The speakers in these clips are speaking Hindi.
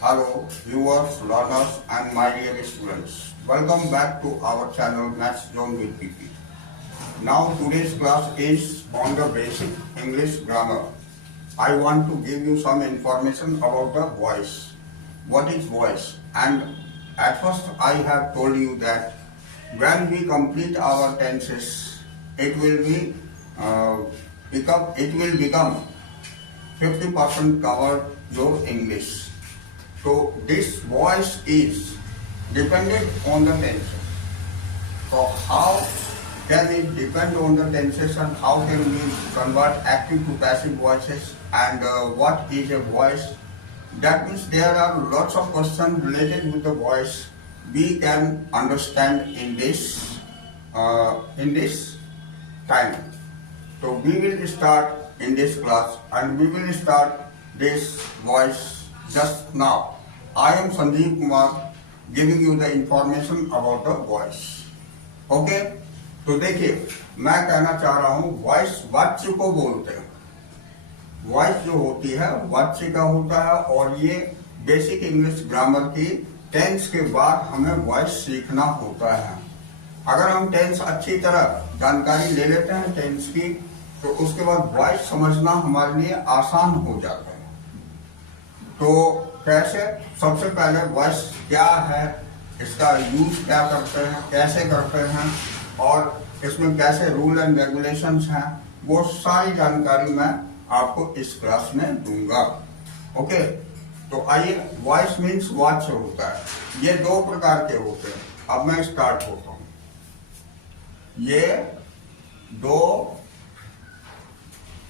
Hello, viewers, learners, and my dear students. Welcome back to our channel Maths Zone with PP. Now today's class is on the basic English grammar. I want to give you some information about the voice. What is voice? And at first I have told you that when we complete our tenses, it will become 50% covered your English. So this voice is dependent on the tenses. So how can it depend on the tenses and how can we convert active to passive voices and what is a voice? That means there are lots of questions related with the voice we can understand in this time. So we will start in this class and we will start this voice just now. I am Sanjeev Kumar giving you the information about the voice. Okay? तो देखिए मैं कहना चाह रहा हूँ वॉइस वाच्य को बोलते हैं. वॉइस जो होती है वाच्य का होता है और ये बेसिक इंग्लिश ग्रामर की टेंस के बाद हमें वॉइस सीखना होता है. अगर हम टेंस अच्छी तरह जानकारी ले लेते हैं टेंस की तो उसके बाद वॉइस समझना हमारे लिए आसान हो जाता है. तो कैसे? सबसे पहले वॉइस क्या है, इसका यूज क्या करते हैं, कैसे करते हैं और इसमें कैसे रूल एंड रेगुलेशंस हैं, वो सारी जानकारी मैं आपको इस क्लास में दूंगा. ओके, तो आइए. वॉइस मीन्स वाच्य होता है. ये दो प्रकार के होते हैं. अब मैं स्टार्ट होता हूं. ये दो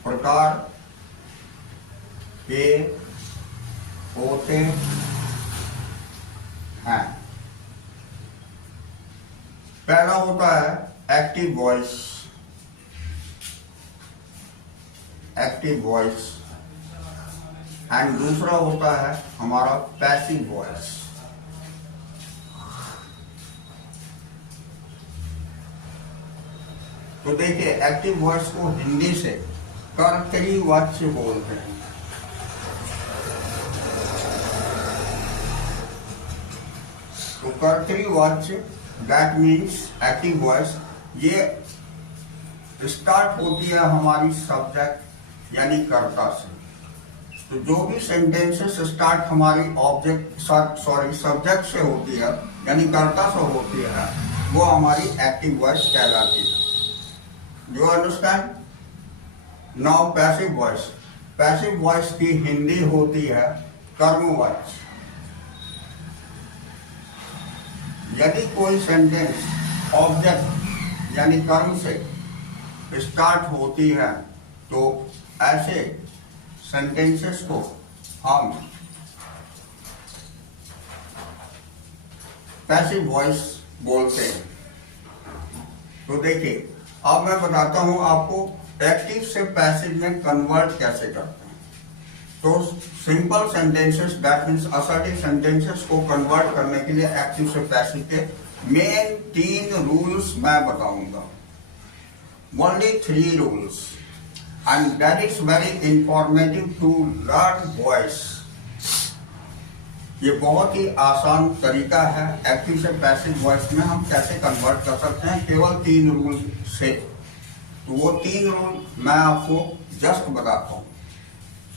प्रकार के होते हैं. पहला होता है active voice. Active voice and दूसरा होता है हमारा पैसिव वॉइस. तो देखिए एक्टिव वॉइस को हिंदी से कर्तरी वाच्य बोलते हैं. तो कर्तरी वाच्य दैट मीन्स एक्टिव वॉइस ये स्टार्ट होती है हमारी सब्जेक्ट यानी कर्ता से. तो जो भी सेंटेंसेस स्टार्ट हमारी सब्जेक्ट से होती है यानी कर्ता से होती है वो हमारी एक्टिव वॉइस कहलाती है. You understand? Now passive voice. Passive voice की हिंदी होती है कर्मवाच्य. यदि कोई सेंटेंस ऑब्जेक्ट यानी कर्म से स्टार्ट होती है तो ऐसे सेंटेंसेस को हम पैसिव वॉइस बोलते हैं. तो देखिए अब मैं बताता हूं आपको एक्टिव से पैसिव में कन्वर्ट कैसे करते हैं. तो simple sentences that means assertive sentences को कन्वर्ट करने के लिए एक्टिव से पैसिव के मेन 3 रूल्स मैं बताऊंगा. Only 3 rules and that is very informative to learn voice. ये बहुत ही आसान तरीका है एक्टिव से पैसिव वॉइस में हम कैसे कन्वर्ट कर सकते हैं केवल 3 रूल से. तो वो 3 रूल मैं आपको जस्ट बताता हूं.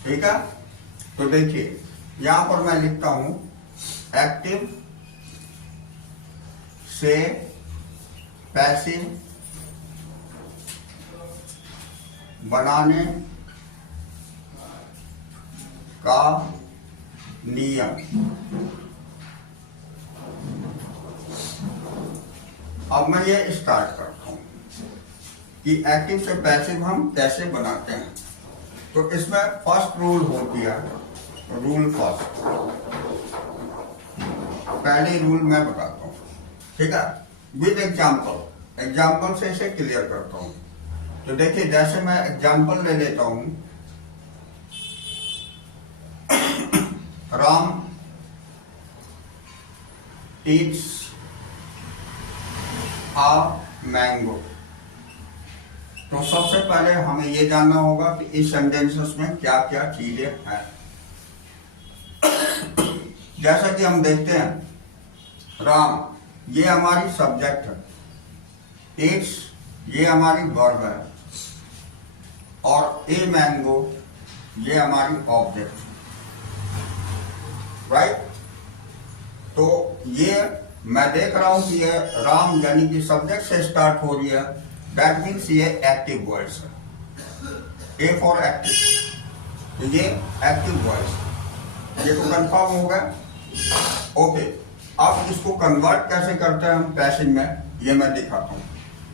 ठीक है? तो देखिए यहां पर मैं लिखता हूं एक्टिव से पैसिव बनाने का नियम. अब मैं ये स्टार्ट करता हूं कि एक्टिव से पैसिव हम कैसे बनाते हैं. तो इसमें फर्स्ट रूल होती है रूल फर्स्ट. पहली रूल मैं बताता हूं. ठीक है? विद एग्जाम्पल से इसे क्लियर करता हूं. तो देखिए जैसे मैं एग्जाम्पल ले लेता हूं. Ram eats a mango. तो सबसे पहले हमें ये जानना होगा कि इस सेंटेंसेस में क्या क्या चीजें हैं. जैसा कि हम देखते हैं राम, ये हमारी सब्जेक्ट है, इट्स ये हमारी वर्ब है, और ए मैंगो ये हमारी ऑब्जेक्ट, राइट। तो ये मैं देख रहा हूं कि ये राम यानी कि सब्जेक्ट से स्टार्ट हो रही है, दैट मीन्स ये एक्टिव वॉइस है, ए फॉर एक्टिव, तो ये एक्टिव वॉइस, ये तो कंफर्म हो गया। ओके, अब इसको कन्वर्ट कैसे करते हैं हम पैसिव में, ये मैं दिखाता हूं।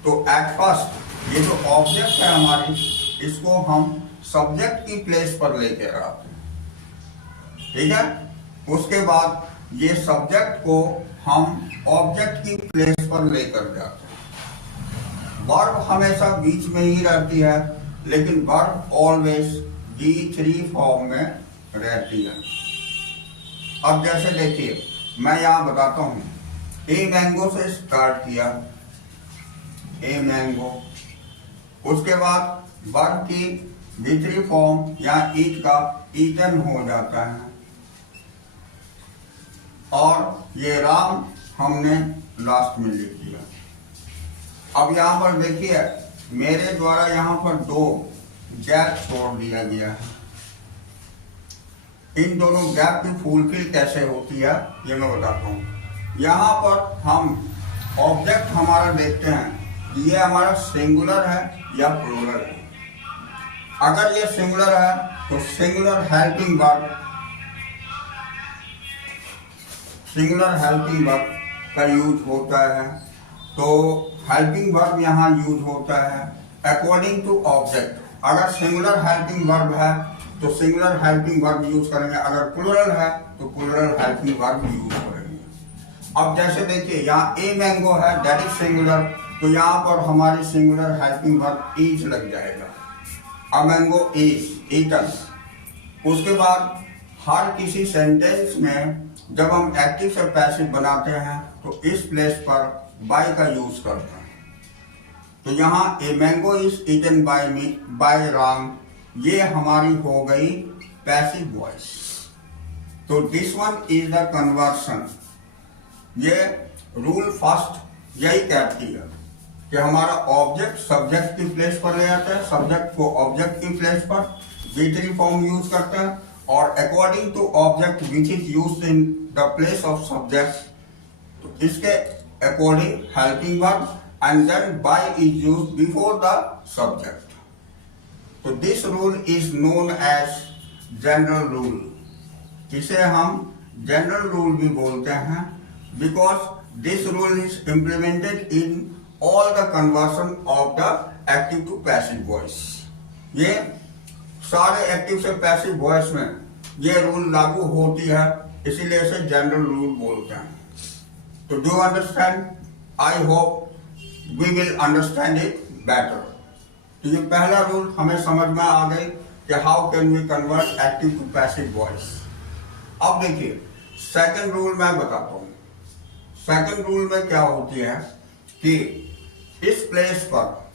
तो एट फर्स्ट ये जो ऑब्जेक्ट है हमारी, इसको हम सब्जेक्ट की प्लेस पर लेके आते हैं, ठीक है। उसके बाद ये सब्जेक्ट को हम ऑब्जेक्ट की प्लेस पर लेकर जाते हैं। वर्ब हमेशा बीच में ही रहती है, लेकिन वर्ब ऑलवेज D3 फॉर्म में रहती है। अब जैसे देखिए, मैं यहां बताता हूं, ए मैंगो से स्टार्ट किया, ए मैंगो, उसके बाद वर्ब की D3 फॉर्म या ईट का ईटन हो जाता है, और ये राम हमने लास्ट में लिख दिया। अब यहां पर देखिए, मेरे द्वारा यहां पर 2 गैप छोड़ दिया गया है। इन दोनों गैप की फुलफिल कैसे होती है ये मैं बताता हूं। यहां पर हम ऑब्जेक्ट हमारा देखते हैं, ये हमारा सिंगुलर है या प्लूरल है। अगर ये सिंगुलर है तो singular helping verb, singular helping verb का यूज होता है। तो हेल्पिंग वर्ब यहाँ यूज होता है अकॉर्डिंग टू ऑब्जेक्ट। अगर सिंगुलर हेल्पिंग वर्ब है तो सिंगुलर हेल्पिंग वर्ब यूज करेंगे, अगर प्लूरल है तो प्लूरल हेल्पिंग वर्ब यूज करेंगे। अब जैसे देखिए, यहाँ ए मैंगो है, दैट इज सिंगुलर, तो यहाँ पर हमारी सिंगुलर हेल्पिंग वर्ब ईच लग जाएगा। A mango is eaten. उसके बाद हर किसी सेंटेंस में जब हम एक्टिव से पैसिव बनाते हैं तो इस प्लेस पर बाय का यूज करते हैं। तो यहाँ a mango is eaten by me, by Ram, ये हमारी हो गई पैसिव वॉइस। तो this one is the conversion. ये रूल फर्स्ट यही कहती है कि हमारा ऑब्जेक्ट सब्जेक्ट की प्लेस पर ले आता है, सब्जेक्ट को ऑब्जेक्ट की प्लेस पर D3 फॉर्म यूज करता है, और according to object which is used in the place of subject, तो इसके according helping verb, and then by is used before the subject. तो this rule is known as general rule. इसे हम जनरल रूल भी बोलते हैं, because this rule is implemented in all the conversion of the active to passive voice. ये सारे एक्टिव से पैसिव वॉइस में ये रूल लागू होती है, इसीलिए इसे जनरल रूल बोलते हैं। तो do understand? I hope we will understand it better. तो ये पहला रूल हमें समझ में आ गई कि how can we convert active to passive voice. अब देखिए सेकंड रूल मैं बताता हूं। सेकंड रूल में क्या होती है कि इस प्लेस पर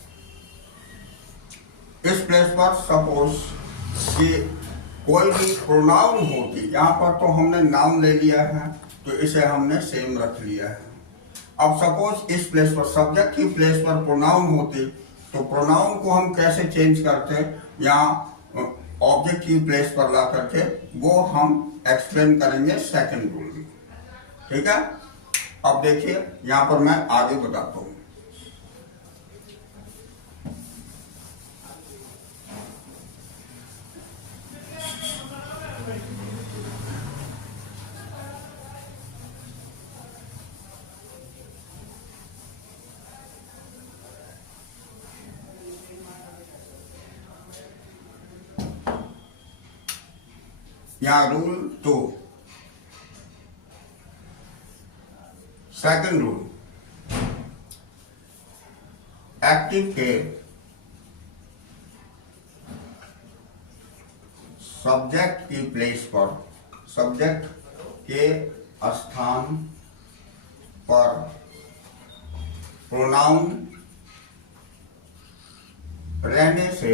सपोज कि कोई भी प्रोनाउन होती, यहां पर तो हमने नाउन ले लिया है तो इसे हमने सेम रख लिया है। अब सपोज इस प्लेस पर सब्जेक्ट की प्लेस पर प्रोनाउन होती, तो प्रोनाउन को हम कैसे चेंज करते या ऑब्जेक्ट की प्लेस पर ला करके, वो हम एक्सप्लेन करेंगे सेकंड रूल में, ठीक है। अब देखिए यहां पर मैं आगे बताता हूं। यहाँ रूल 2, सेकंड रूल, एक्टिव के सब्जेक्ट की प्लेस पर, सब्जेक्ट के स्थान पर प्रोनाउन रहने से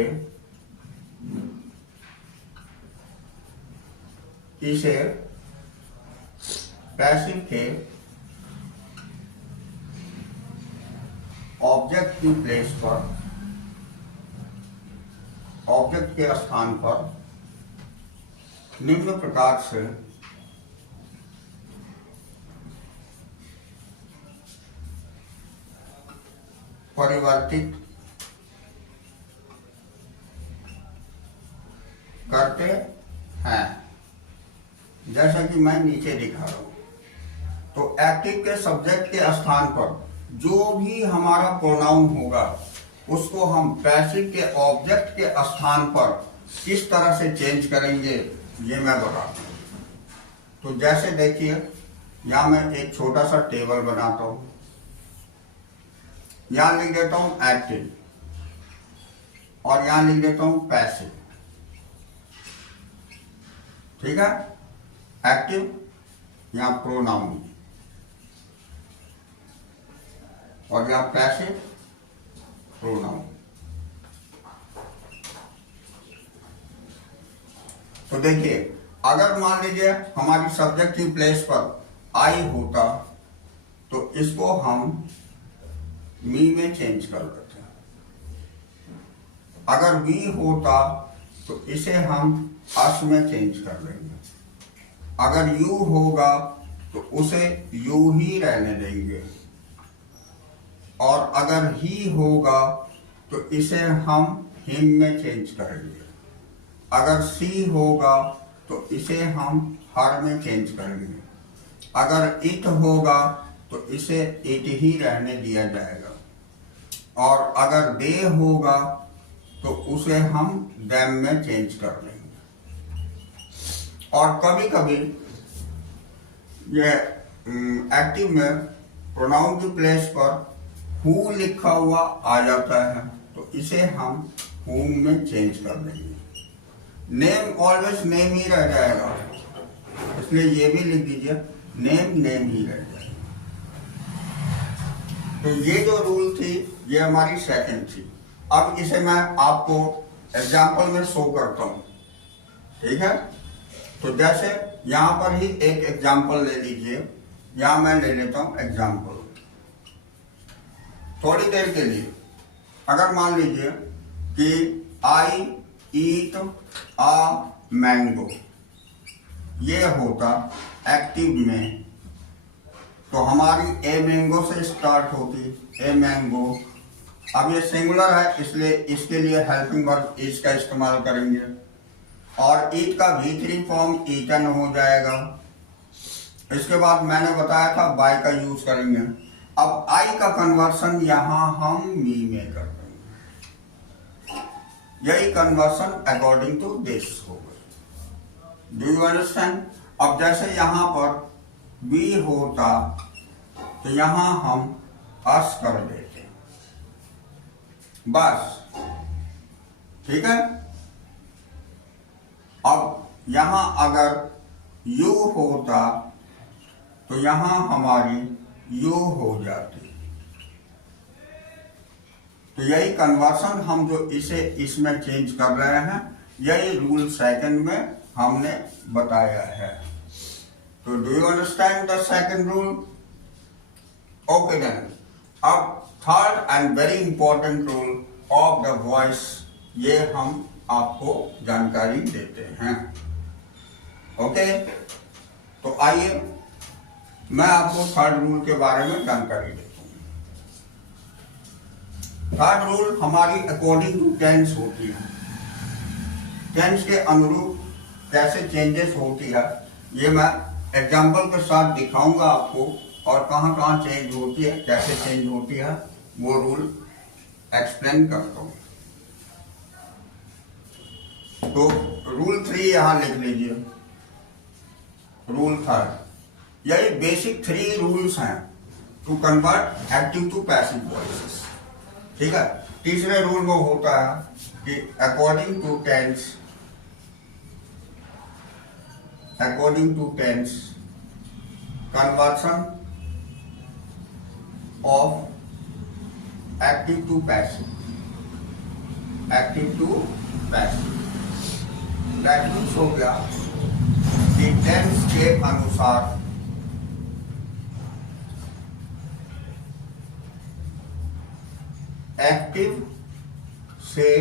इसे पैसिव के ऑब्जेक्ट की प्लेस पर, ऑब्जेक्ट के स्थान पर निम्न प्रकार से परिवर्तित करते हैं, जैसा कि मैं नीचे दिखा रहा हूं। तो एक्टिव के सब्जेक्ट के स्थान पर जो भी हमारा प्रोनाउन होगा उसको हम पैसिव के ऑब्जेक्ट के स्थान पर किस तरह से चेंज करेंगे ये मैं बताता हूं। तो जैसे देखिए, यहां मैं एक छोटा सा टेबल बनाता हूं, यहां लिख देता हूं एक्टिव और यहां लिख देता हूं पैसिव। ठीक है, एक्टिव यहां प्रोनाउन और यहां पैसिव प्रोनाउन। तो देखिए, अगर मान लीजिए हमारी सब्जेक्ट की प्लेस पर आई होता तो इसको हम मी में चेंज कर देते हैं। अगर वी होता तो इसे हम अस में चेंज कर देंगे। अगर यू होगा तो उसे यू ही रहने देंगे, और अगर ही होगा तो इसे हम हिम में चेंज करेंगे। अगर सी होगा तो इसे हम हर में चेंज करेंगे। अगर इट होगा तो इसे इट ही रहने दिया जाएगा, और अगर दे होगा तो उसे हम देम में चेंज कर देंगे। और कभी कभी ये एक्टिव में प्रोनाउन की प्लेस पर हु लिखा हुआ आ जाता है, तो इसे हम हुम में चेंज कर देंगे। नेम ऑलवेज नेम ही रह जाएगा, इसलिए ये भी लिख दीजिए, नेम नेम ही रह जाएगा। तो ये जो रूल थी ये हमारी सेकंड थी। अब इसे मैं आपको एग्जाम्पल में शो करता हूं। ठीक है, तो जैसे यहां पर ही एक एग्जाम्पल ले लीजिए। यहां मैं ले लेता हूं एग्जाम्पल थोड़ी देर के लिए। अगर मान लीजिए कि आई ईट अ मैंगो, ये होता एक्टिव में, तो हमारी ए मैंगो से स्टार्ट होती, ए मैंगो। अब ये सिंगुलर है इसलिए इसके लिए हेल्पिंग वर्ब इज का इस्तेमाल करेंगे, और ईट का V3 फॉर्म ईटन हो जाएगा। इसके बाद मैंने बताया था बाय का यूज करेंगे। अब आई का कन्वर्सन यहां हम मी में कर देंगे। यही कन्वर्सन अकॉर्डिंग टू दिस होगा। Do you understand? अब जैसे यहां पर बी होता तो यहां हम अस कर देते, बस। ठीक है, अब यहां अगर यू होता तो यहां हमारी यू हो जाती। तो यही कन्वर्सन हम जो इसे इसमें चेंज कर रहे हैं, यही रूल सेकंड में हमने बताया है। तो do you understand the second rule? Okay then, अब third and very important rule of the voice, ये हम आपको जानकारी देते हैं। ओके, तो आइए मैं आपको थर्ड रूल के बारे में जानकारी देता हूं। थर्ड रूल हमारी अकॉर्डिंग टू टेंस होती है। टेंस के अनुरूप कैसे चेंजेस होती है ये मैं एग्जाम्पल के साथ दिखाऊंगा आपको, और कहां कहां चेंज होती है, कैसे चेंज होती है, वो रूल एक्सप्लेन करता हूं। तो रूल 3 यहां लिख लीजिए, रूल 3। यही बेसिक 3 रूल्स हैं to convert active to passive voices. ठीक है, तीसरे रूल में होता है कि according to tense conversion of active to passive, that means हो गया कि टेंस के अनुसार एक्टिव से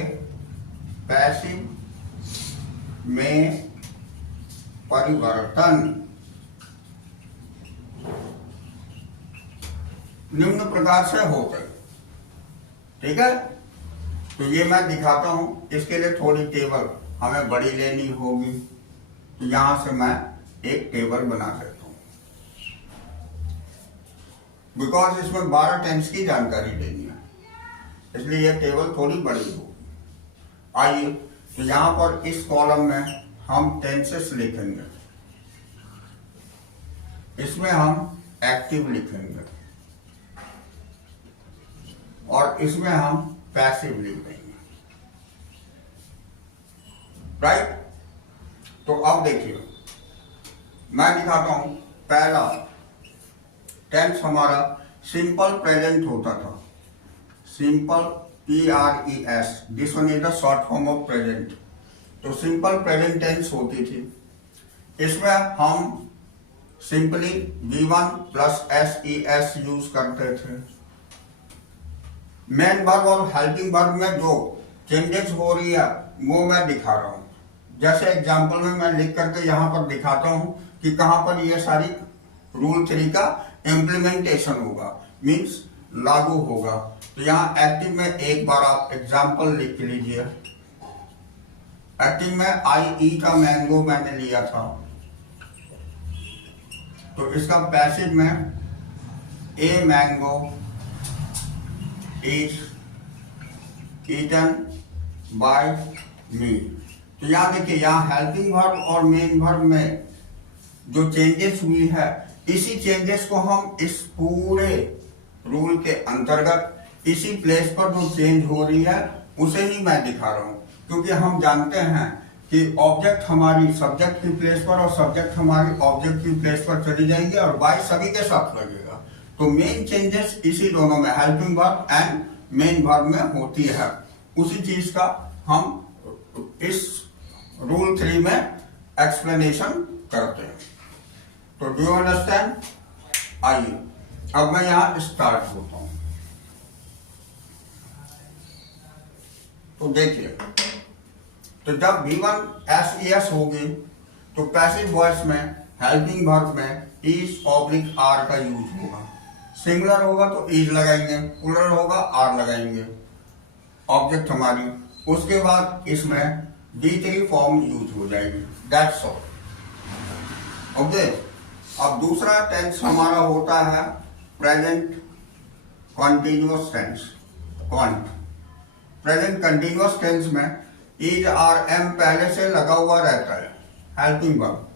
पैसिव में परिवर्तन निम्न प्रकार से होते। ठीक है, तो ये मैं दिखाता हूं। इसके लिए थोड़ी टेबल हमें बड़ी लेनी होगी, तो यहां से मैं एक टेबल बना देता हूं, बिकॉज इसमें 12 टेंस की जानकारी देनी है, इसलिए ये टेबल थोड़ी बड़ी होगी। आइए, तो यहां पर इस कॉलम में हम टेंसेस लिखेंगे, इसमें हम एक्टिव लिखेंगे और इसमें हम पैसिव लिख देंगे। राइट, तो अब देखिए मैं दिखाता हूं। पहला टेंस हमारा सिंपल प्रेजेंट होता था, simple PRES, this one is the short form of present. तो सिंपल प्रेजेंट टेंस होती थी, इसमें हम simply V1 plus SES use करते थे। मेन वर्ब और हेल्पिंग वर्ब में जो चेंजेस हो रही है वो मैं दिखा रहा हूं। जैसे एग्जांपल में मैं लिख करके यहां पर दिखाता हूं कि कहां पर ये सारी रूल 3 का इम्प्लीमेंटेशन होगा, मींस लागू होगा। तो यहाँ एक्टिव में एक बार आप एग्जांपल लिख लीजिए। एक्टिव में I eat a मैंगो मैंने लिया था, तो इसका पैसिव में a mango is eaten by me. तो यहाँ देखिए, यहाँ हेल्पिंग वर्ब और मेन वर्ब में जो चेंजेस हुई है, इसी चेंजेस को हम इस पूरे रूल के अंतर्गत इसी प्लेस पर जो चेंज हो रही है उसे ही मैं दिखा रहा हूं, क्योंकि हम जानते हैं कि ऑब्जेक्ट हमारी सब्जेक्ट की प्लेस पर और सब्जेक्ट हमारी ऑब्जेक्ट की प्लेस पर चली जाएंगे और बाय सभी के साथ लगेगा। तो मेन चेंजेस इसी दोनों में, helping verb and main verb में होती है। उसी चीज का हम इस रूल 3 में एक्सप्लेनेशन करते हैं। तो डू यू अंडरस्टैंड? आइए अब मैं यहां स्टार्ट होता हूं। तो देखिए, तो जब V1 SES होगी तो पैसिव वॉइस में हेल्पिंग वर्ब में इज ऑब्लिक आर का यूज होगा। सिंगुलर होगा तो इज लगाएंगे, प्लुरल होगा आर लगाएंगे, ऑब्जेक्ट हमारी। उसके बाद इसमें D3 फॉर्म यूज हो जाएगी। That's all. ओके, अब दूसरा टेंस हमारा होता है present continuous tense, cont. Present continuous tense में इज आर एम पहले से लगा हुआ रहता है, हेल्पिंग वर्ब,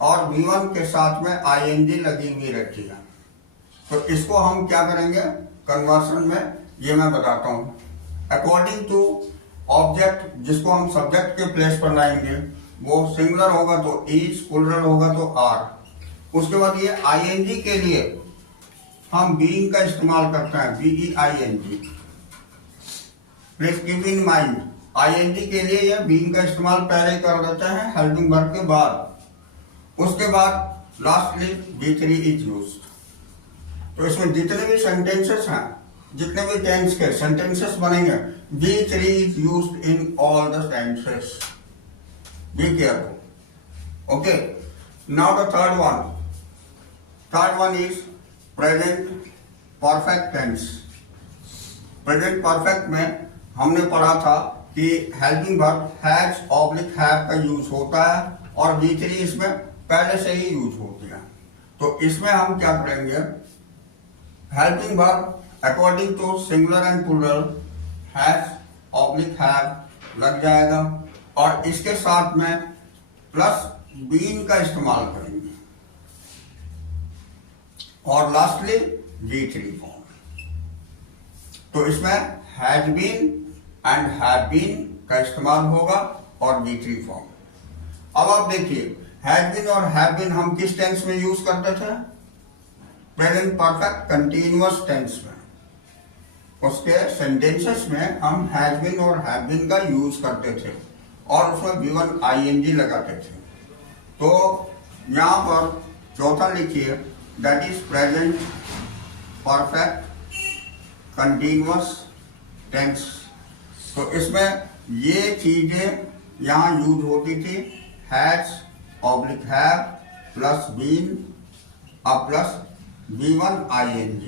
और V1 के साथ में ING लगी हुई रहती है। तो इसको हम क्या करेंगे कन्वर्सन में, ये मैं बताता हूं। अकॉर्डिंग टू ऑब्जेक्ट जिसको हम सब्जेक्ट के प्लेस पर लाएंगे, वो सिंगुलर होगा तो इज, प्लुरल होगा तो आर। उसके बाद ये ING के लिए हम बीइंग का इस्तेमाल करते हैं, BEING। Please keep in mind, ING के लिए यह बीइंग का इस्तेमाल पहले कर देते हैं हेल्पिंग वर्ब के बाद। उसके बाद लास्टली D3 इज यूज्ड। तो इसमें जितने भी सेंटेंसेस हैं, जितने भी टेंस के सेंटेंसेस बनेंगे, D3 is used in all the tenses. Be careful. Okay, now the third one. Third one is present perfect tense. Present perfect में हमने पढ़ा था कि helping verb has oblique have का यूज होता है और D3 इसमें पहले से ही यूज होती है। तो इसमें हम क्या करेंगे, helping verb according to singular and plural has oblique have लग जाएगा और इसके साथ में प्लस बीन का इस्तेमाल करेंगे और लास्टली D3 फॉर्म। तो इसमें has been and have been का इस्तेमाल होगा और D3 फॉर्म। अब आप देखिए, हैज बीन और हैव बीन हम किस टेंस में यूज करते थे? प्रेजेंट परफेक्ट कंटिन्यूअस टेंस में। उसके सेंटेंसेस में हम हैज बीन और हैव बीन का यूज करते थे और उसमें V1 ING लगाते थे। तो यहां पर चौथा लिखिए, that is present perfect continuous tense. तो इसमें ये चीजें यहाँ यूज होती थी, has oblique have plus been और प्लस B1 ING,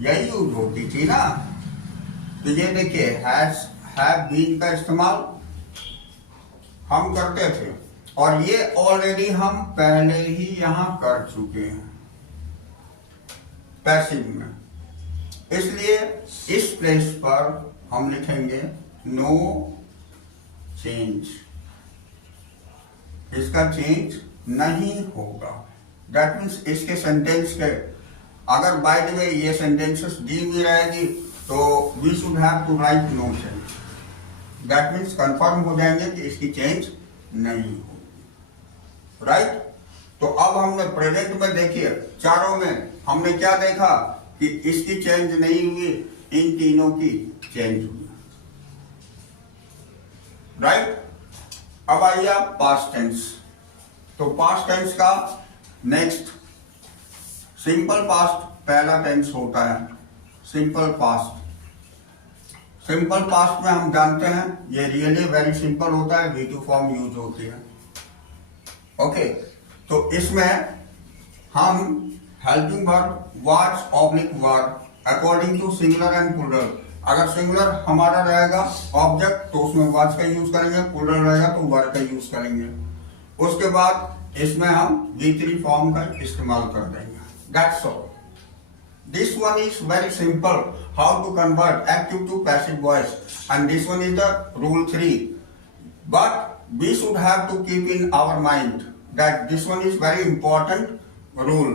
यही यूज होती थी ना। तो ये देखिए हैज हैव बीन का इस्तेमाल हम करते थे और ये ऑलरेडी हम पहले ही यहां कर चुके हैं पैसिव में, इसलिए इस प्लेस पर हम लिखेंगे नो चेंज, इसका चेंज नहीं होगा। दैट मीन्स इसके सेंटेंस के अगर बाय द वे ये सेंटेंसेस दी हुई रहेगी तो we should have to write no change. That means confirm हो जाएंगे कि इसकी चेंज नहीं होगी, राइट। तो अब हमने प्रेजेंट में देखिए चारों में हमने क्या देखा कि इसकी चेंज नहीं हुई, इन तीनों की चेंज हुई, राइट। अब आइए पास्ट टेंस। तो पास्ट टेंस का नेक्स्ट सिंपल पास्ट पहला टेंस होता है, सिंपल पास्ट। सिंपल पास्ट में हम जानते हैं ये रियली वेरी सिंपल होता है, V2 फॉर्म यूज होती है। ओके, तो इसमें हम helping verb was oblique verb according to singular and plural. अगर सिंगुलर हमारा रहेगा ऑब्जेक्ट तो उसमें वाज का यूज करेंगे, प्लूरल रहेगा तो वर का यूज करेंगे। उसके बाद इसमें हम V3 फॉर्म का इस्तेमाल कर देंगे। That's all. This one is very simple, how to convert active to passive voice, and this one is the rule 3. But we should have to keep in our mind that this one is very important rule.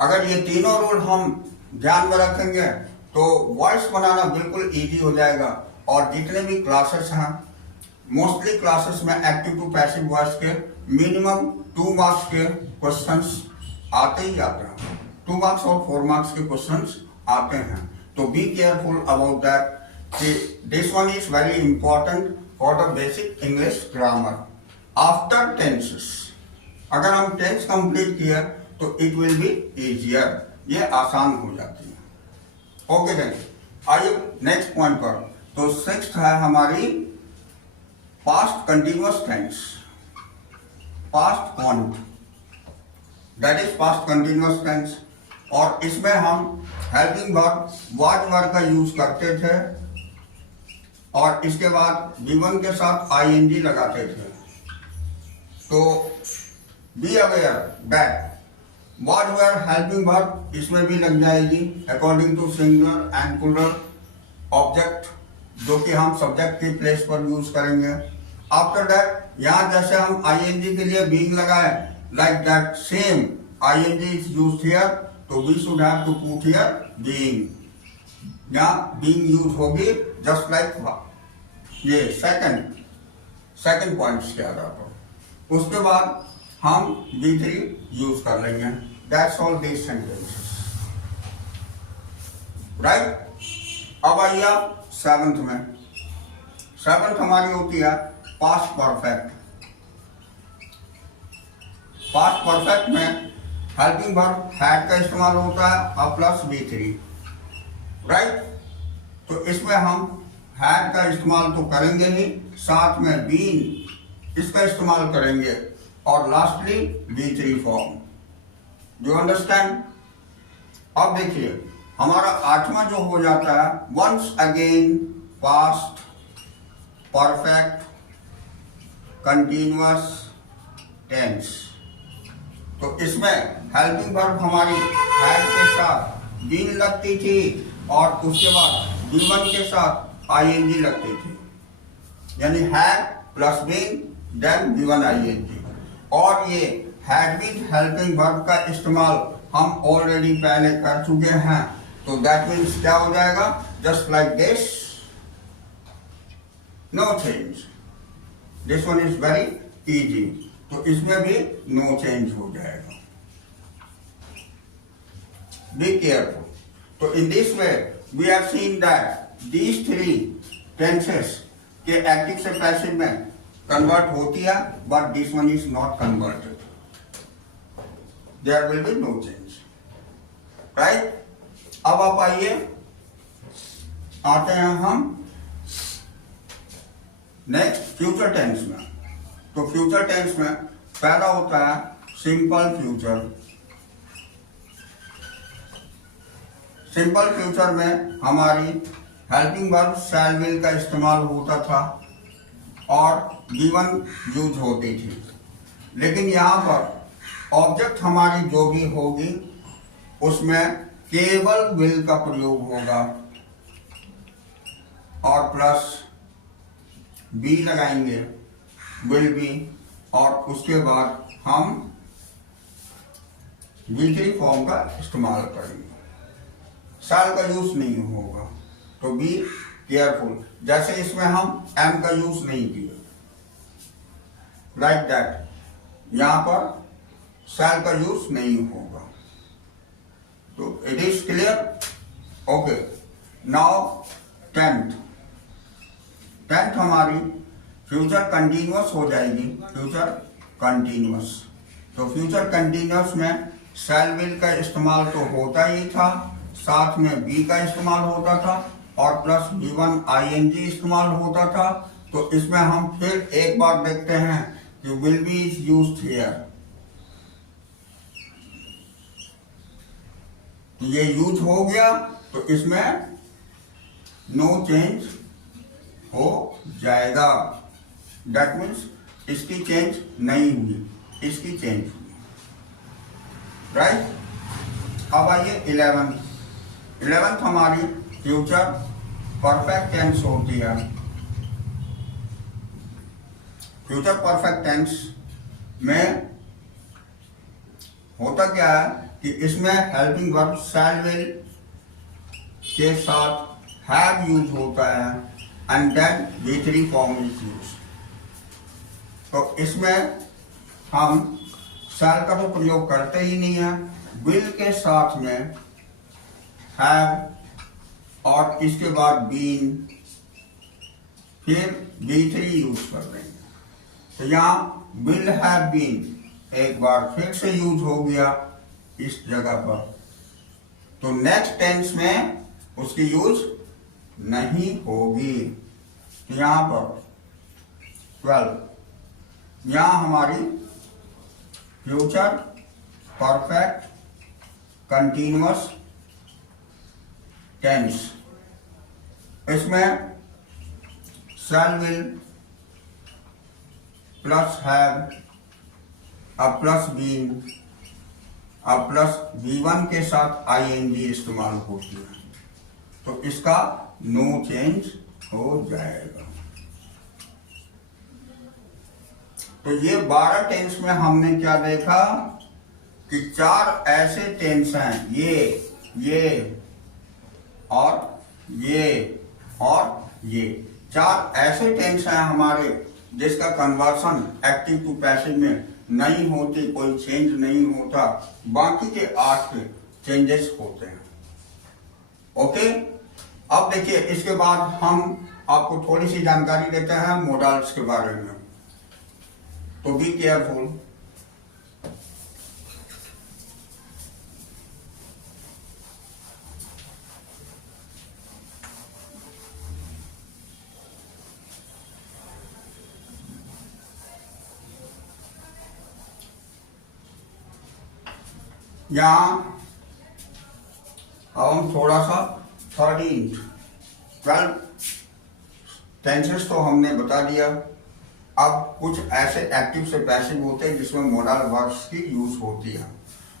अगर ये तीनों रूल हम ध्यान में रखेंगे तो वॉइस बनाना बिल्कुल इजी हो जाएगा। और जितने भी क्लासेस हैं, मोस्टली क्लासेस में एक्टिव टू पैसिव वॉइस के मिनिमम 2 मार्क्स के क्वेश्चंस आते ही आते हैं, 2 मार्क्स और 4 मार्क्स के क्वेश्चंस आते हैं। तो be careful about that. This one is very important for the basic English grammar. After tenses अगर हम टेंस कंप्लीट किया तो इट विल बी इजियर, ये आसान हो जाती है। ओके देन आइए नेक्स्ट पॉइंट पर। तो सिक्स्थ है हमारी past continuous tense, past cont, that is past continuous tense. और इसमें हम हेल्पिंग वर्ब वाज वर का यूज करते थे और इसके बाद V1 के साथ ING लगाते थे। तो be aware that was were helping verb इसमें भी लग जाएगी according to singular and plural object, जो कि हम सब्जेक्ट की प्लेस पर यूज करेंगे। आफ्टर दैट यहां जैसे हम ING के लिए बीइंग लगाए, like that same ING is used here, तो we should have to put here being. यहाँ बीइंग यूज होगी जस्ट लाइक ये सेकंड पॉइंट के आधार पर। उसके बाद हम V3 यूज कर लेंगे। That's all these sentences, right. अब आइए आप सेवंथ में। सेवंथ हमारी होती है पास्ट परफेक्ट। पास्ट परफेक्ट में हेल्पिंग वर्ब हैड का इस्तेमाल होता है और प्लस V3, राइट। तो इसमें हम हैड का इस्तेमाल तो करेंगे ही, साथ में बीन इसका इस्तेमाल करेंगे और lastly V3 form. Do understand? अब देखिए हमारा 8वां जो हो जाता है once again, past perfect continuous tense. तो इसमें हेल्पिंग वर्ब हमारी हैड के साथ बीन लगती थी और उसके बाद V1 के साथ ING लगती थी, यानी had plus been then V1 ING। और ये हैड बीन हेल्पिंग वर्ब का इस्तेमाल हम ऑलरेडी पहले कर चुके हैं, तो दैट मीन्स क्या हो जाएगा, just like this, no change. This one is very easy, तो इसमें भी नो चेंज हो जाएगा। Be careful. तो in this way we have seen that these 3 tenses के एक्टिव से पैसिव में कन्वर्ट होती है, but this one is not converted, there will be no change, right. अब आप आइए आते हैं हम नेक्स्ट फ्यूचर टेंस में। तो फ्यूचर टेंस में पहला होता है सिंपल फ्यूचर। सिंपल फ्यूचर में हमारी हेल्पिंग वर्ब शैल विल का इस्तेमाल होता था और गिवन यूज होती थी, लेकिन यहाँ पर ऑब्जेक्ट हमारी जो भी होगी उसमें केवल विल का प्रयोग होगा और प्लस बी लगाएंगे, विल बी, और उसके बाद हम V3 फॉर्म का इस्तेमाल करेंगे। शैल का यूज नहीं होगा, तो बी केयरफुल। जैसे इसमें हम एम का यूज नहीं किया, लाइक दैट यहां पर शैल का यूज नहीं होगा। तो it is clear? Okay, now tenth हमारी फ्यूचर कंटिन्यूअस हो जाएगी। फ्यूचर कंटिन्यूअस, तो फ्यूचर कंटिन्यूअस में शैल विल का इस्तेमाल तो होता ही था, साथ में बी का इस्तेमाल होता था और प्लस गिवन ing इस्तेमाल होता था। तो इसमें हम फिर एक बार देखते हैं कि will be is used here. ये यूज हो गया तो इसमें नो चेंज हो जाएगा। दैट मीन्स इसकी चेंज नहीं हुई, इसकी चेंज हुई, राइट। अब आइए 11th हमारी फ्यूचर परफेक्ट टेंस होती है। फ्यूचर परफेक्ट टेंस में होता क्या है कि इसमें हेल्पिंग वर्ब शैल विल के साथ हैव यूज होता है and then V3 form is use. तो इसमें हम शैल का तो प्रयोग करते ही नहीं है, विल के साथ में हैव और इसके बाद बीन, फिर V3 यूज कर देंगे। तो यहाँ विल हैव बीन एक बार फिर से यूज हो गया इस जगह पर, तो नेक्स्ट टेंस में उसकी यूज नहीं होगी। तो यहाँ पर 12, यहाँ हमारी फ्यूचर परफेक्ट कंटिन्यूअस टेंस, इसमें शैल विल प्लस हैव अब प्लस बीन अब प्लस V1 के साथ ing इस्तेमाल होती है, तो इसका नो चेंज हो जाएगा। तो ये 12 टेंस में हमने क्या देखा कि 4 ऐसे टेंस हैं, ये और ये 4 ऐसे टेंस हैं हमारे जिसका कन्वर्सन एक्टिव टू पैसिव में नहीं होती, कोई चेंज नहीं होता, बाकी के 8 चेंजेस होते हैं। ओके, अब देखिए इसके बाद हम आपको थोड़ी सी जानकारी देते हैं मोडाल्स के बारे में, तो बी केयरफुल। यहां अब हम थोड़ा सा 12 टेंसेस तो हमने बता दिया। अब कुछ ऐसे एक्टिव से पैसिव होते हैं जिसमें मोडल वर्ब्स की यूज होती है।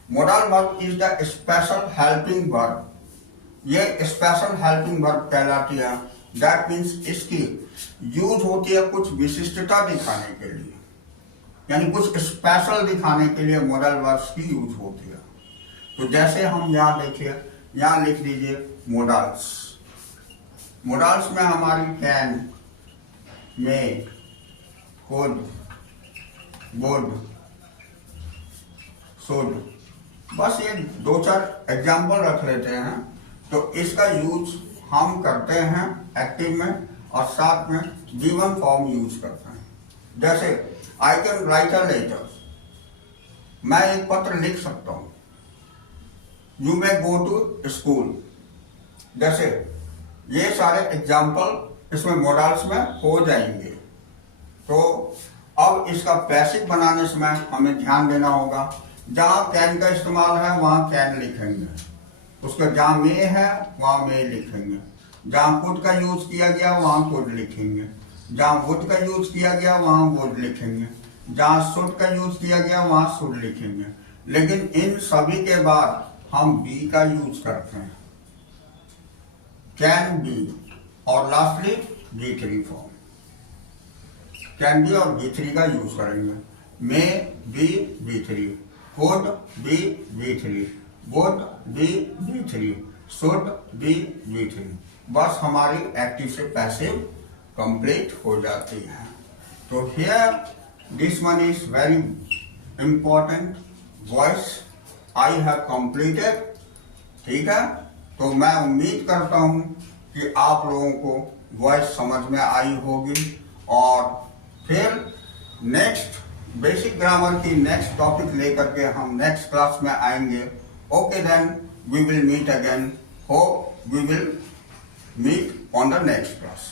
Model verb is the special helping verb, ये स्पेशल हेल्पिंग वर्ब कहलाती है। दैट मीन्स इसकी यूज होती है कुछ विशिष्टता दिखाने के लिए, यानी कुछ स्पेशल दिखाने के लिए मोडल वर्ब्स की यूज होती है। तो जैसे हम यहाँ देखिए, यहाँ लिख दीजिए मोडल्स। मोडल्स में हमारी can, may, could, would, should, बस ये 2-4 एग्जाम्पल रख लेते हैं। तो इसका यूज हम करते हैं एक्टिव में और साथ में गिवन फॉर्म यूज करते हैं। जैसे I can write a letter, मैं एक पत्र लिख सकता हूं। You may go to school, जैसे ये सारे एग्जाम्पल इसमें मॉडल्स में हो जाएंगे। तो अब इसका पैसिव बनाने समय हमें ध्यान देना होगा। जहाँ कैन का इस्तेमाल है वहाँ कैन लिखेंगे, उसका जहाँ में है वहाँ में लिखेंगे। जहाँ कुड का यूज किया गया वहाँ कुड लिखेंगे, जहाँ वुड का यूज किया गया वहाँ वुड लिखेंगे, जहाँ शुड का यूज किया गया वहाँ शुड लिखेंगे। लेकिन इन सभी के बाद हम बी का यूज करते हैं, कैन बी, और lastly B3 form, can be और B3 का यूज करेंगे। May be B3, could be B3, would be B3, should be B3। बस हमारी एक्टिव से पैसिव कंप्लीट हो जाती है। तो here this one is very important, voice I have completed. ठीक है, तो मैं उम्मीद करता हूं कि आप लोगों को वॉइस समझ में आई होगी, और फिर नेक्स्ट बेसिक ग्रामर की नेक्स्ट टॉपिक लेकर के हम नेक्स्ट क्लास में आएंगे। Okay then, we will meet again, hope we will meet on the next class.